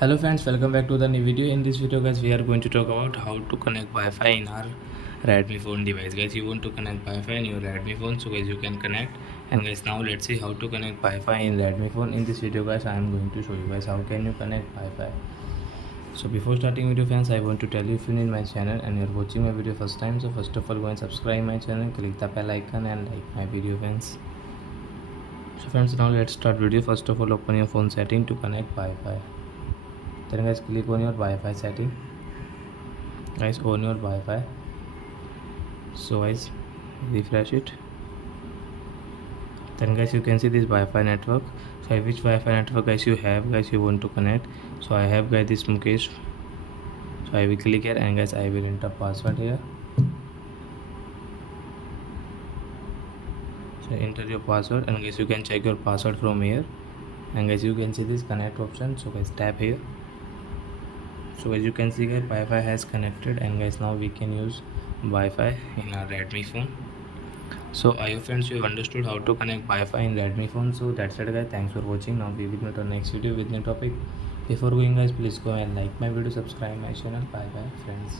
Hello friends, welcome back to the new video. In this video guys, we are going to talk about how to connect Wi-Fi in our Redmi phone device. Guys, you want to connect Wi-Fi in your Redmi phone, so guys you can connect. And guys, now let's see how to connect Wi-Fi in Redmi phone. In this video guys, I am going to show you guys how can you connect Wi-Fi. So before starting video friends, I want to tell you, if you need my channel and you're watching my video first time, so first of all go and subscribe my channel, click the bell icon and like my video friends. So friends, now let's start video. First of all, open your phone setting to connect Wi-Fi. Then guys, click on your Wi-Fi setting. Guys, on your Wi-Fi. So guys, refresh it. Then guys, you can see this Wi-Fi network. So which Wi-Fi network guys you have, guys you want to connect. So I have guys this Mukesh. So I will click here and guys I will enter password here. So enter your password and guys you can check your password from here. And guys you can see this connect option. So guys tap here. So as you can see guys, Wi-Fi has connected, and guys now we can use Wi-Fi in our Redmi phone. So I hope friends you have understood how to connect Wi-Fi in Redmi phone. So that's it guys, thanks for watching. Now we will meet on next video with new topic. Before going guys, please go and like my video, subscribe my channel. Bye bye friends.